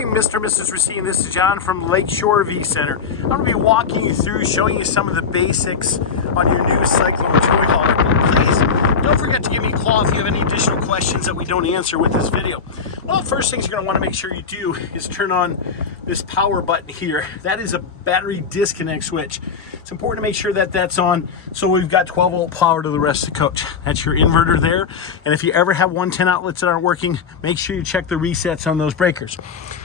morning, Mr. and Mrs. Racine. This is John from Lakeshore V Center. I'm going to be walking you through, showing you some of the basics on your new Cyclone toy hauler. Please don't forget to give me a call if you have any additional questions that we don't answer with this video. One of the first things you're going to want to make sure you do is turn on this power button here. That is a battery disconnect switch. It's important to make sure that that's on so we've got 12 volt power to the rest of the coach. That's your inverter there. And if you ever have 110 outlets that aren't working, make sure you check the resets on those breakers.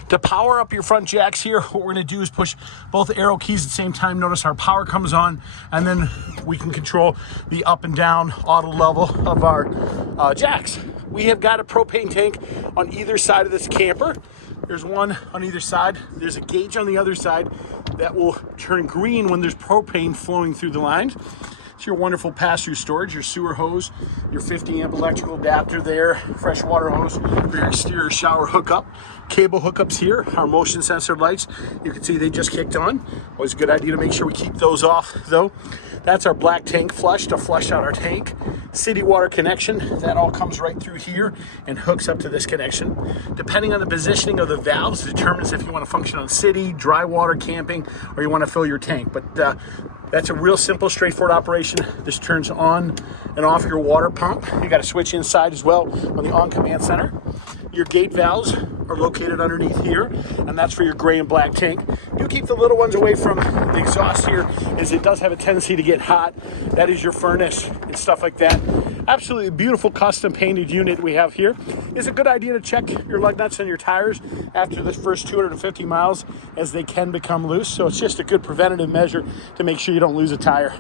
To power up your front jacks here, what we're going to do is push both arrow keys at the same time. Notice our power comes on, and then we can control the up and down auto level of our jacks. We have got a propane tank on either side of this camper. There's one on either side. There's a gauge on the other side that will turn green when there's propane flowing through the lines. It's your wonderful pass-through storage, your sewer hose, your 50 amp electrical adapter there, fresh water hose for your exterior shower hookup, cable hookups here, our motion sensor lights. You can see they just kicked on. Always a good idea to make sure we keep those off though. That's our black tank flush to flush out our tank. City water connection, that all comes right through here and hooks up to this connection. Depending on the positioning of the valves, determines if you want to function on city, dry water, camping, or you want to fill your tank. But that's a real simple, straightforward operation. This turns on and off your water pump. You got a switch inside as well on the on command center. Your gate valves are located underneath here, and that's for your gray and black tank. Do keep the little ones away from the exhaust here, as it does have a tendency to get hot. That is your furnace and stuff like that. Absolutely beautiful custom painted unit we have here. It's a good idea to check your lug nuts and your tires after the first 250 miles, as they can become loose. So it's just a good preventative measure to make sure you don't lose a tire.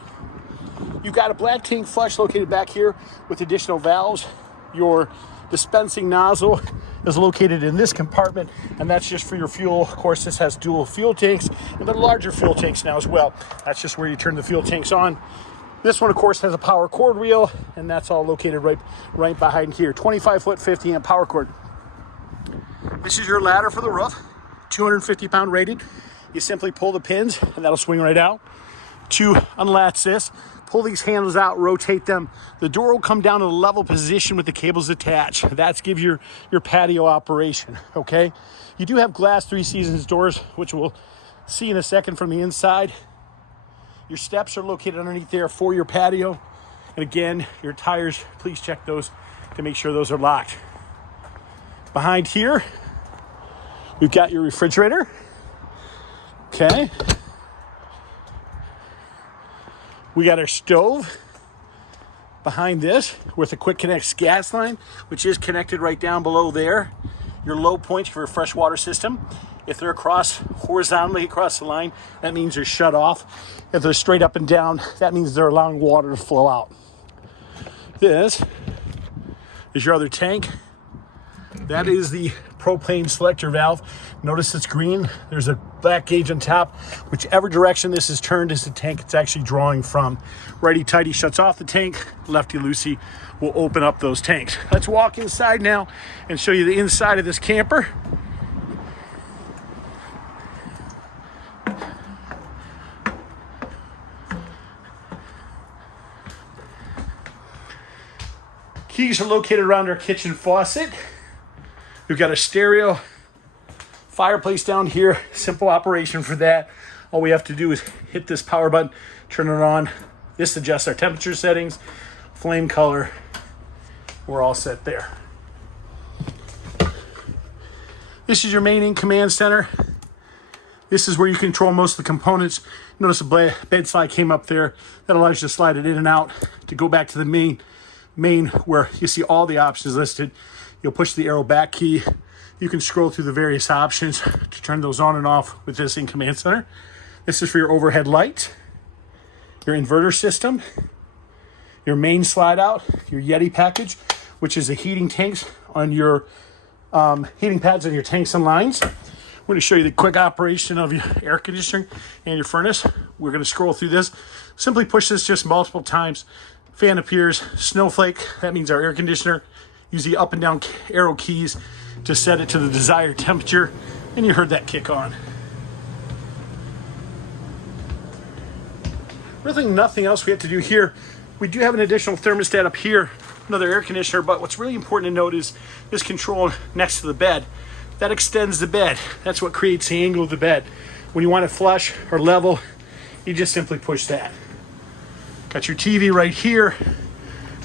You've got a black tank flush located back here with additional valves. Your dispensing nozzle is located in this compartment, and that's just for your fuel. Of course, this has dual fuel tanks, and they're larger fuel tanks now as well. That's just where you turn the fuel tanks on. This one, of course, has a power cord wheel, and that's all located right behind here. 25-foot, 50 amp power cord. This is your ladder for the roof, 250 pound rated. You simply pull the pins, and that'll swing right out. To unlatch this, pull these handles out, rotate them. The door will come down to a level position with the cables attached. That's give your patio operation, okay? You do have glass 3 seasons doors, which we'll see in a second from the inside. Your steps are located underneath there for your patio. And again, your tires, please check those to make sure those are locked. Behind here, we've got your refrigerator, okay? We got our stove behind this with a quick connects gas line, which is connected right down below there. Your low points for your fresh water system. If they're horizontally across the line, that means they're shut off. If they're straight up and down, that means they're allowing water to flow out. This is your other tank. That is the propane selector valve. Notice it's green. There's a black gauge on top. Whichever direction this is turned is the tank it's actually drawing from. Righty-tighty shuts off the tank. Lefty-loosey will open up those tanks. Let's walk inside now and show you the inside of this camper. Keys are located around our kitchen faucet. We've got a stereo fireplace down here. Simple operation for that. All we have to do is hit this power button, turn it on. This adjusts our temperature settings, flame color. We're all set there. This is your main in command center. This is where you control most of the components. Notice a bed slide came up there. That allows you to slide it in and out to go back to the main where you see all the options listed. You'll push the arrow back key. You can scroll through the various options to turn those on and off with this in command center. This is for your overhead light, your inverter system, your main slide out, your Yeti package, which is the heating tanks on your heating pads on your tanks and lines. We're going to show you the quick operation of your air conditioning and your furnace. We're going to scroll through this. Simply push this just multiple times. Fan appears, snowflake, that means our air conditioner. Use the up and down arrow keys to set it to the desired temperature, and you heard that kick on. Really nothing else we have to do here. We do have an additional thermostat up here, another air conditioner, but what's really important to note is this control next to the bed. that extends the bed. That's what creates the angle of the bed. When you want it flush or level, you just simply push that. Got your TV right here.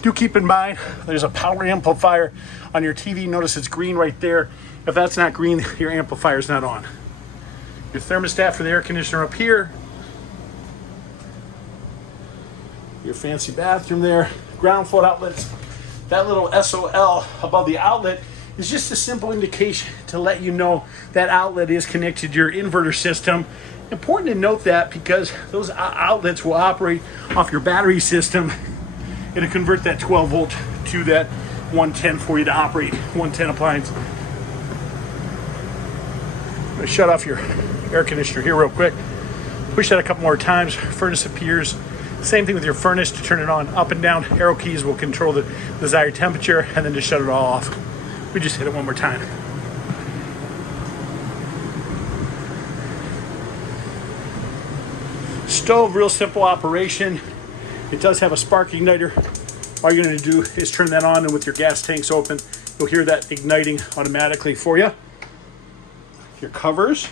Do keep in mind, there's a power amplifier on your TV. Notice it's green right there. If that's not green, your amplifier's not on. Your thermostat for the air conditioner up here. Your fancy bathroom there. Ground float outlets. That little SOL above the outlet is just a simple indication to let you know that outlet is connected to your inverter system. Important to note that because those outlets will operate off your battery system. It'll convert that 12 volt to that 110 for you to operate 110 appliance. I'm going to shut off your air conditioner here real quick. Push that a couple more times. Furnace appears. Same thing with your furnace. To turn it on, up and down arrow keys will control the desired temperature, and then to shut it all off, we just hit it one more time. Stove, real simple operation. It does have a spark igniter. All you're going to do is turn that on, and with your gas tanks open, you'll hear that igniting automatically for you. Your covers.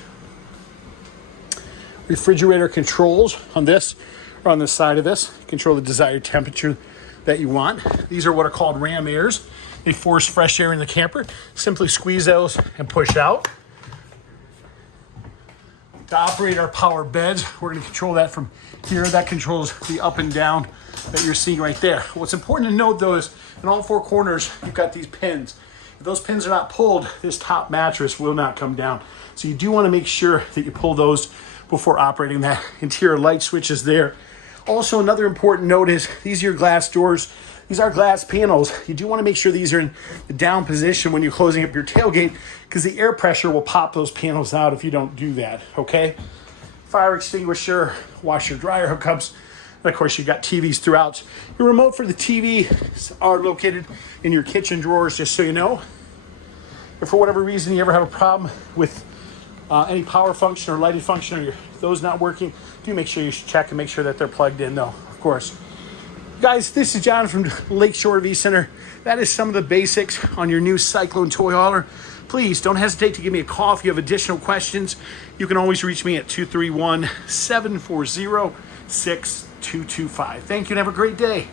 Refrigerator controls on this or on the side of this. Control the desired temperature that you want. These are what are called ram airs. They force fresh air in the camper. Simply squeeze those and push out. To operate our power beds, we're going to control that from here. That controls the up and down that you're seeing right there. What's important to note though is in all four corners, you've got these pins. If those pins are not pulled, this top mattress will not come down. So you do want to make sure that you pull those before operating that. Interior light switch is there. Also, another important note is these are your glass doors. These are glass panels. You do want to make sure these are in the down position when you're closing up your tailgate because the air pressure will pop those panels out if you don't do that, okay? Fire extinguisher, washer dryer hookups, and of course you've got TVs throughout. Your remote for the TV are located in your kitchen drawers, just so you know. If for whatever reason you ever have a problem with any power function or lighting function or those not working, do make sure you check and make sure that they're plugged in though, of course. Guys, this is John from Lakeshore V Center. That is some of the basics on your new Cyclone toy hauler. Please don't hesitate to give me a call if you have additional questions. You can always reach me at 231-740-6225. Thank you and have a great day.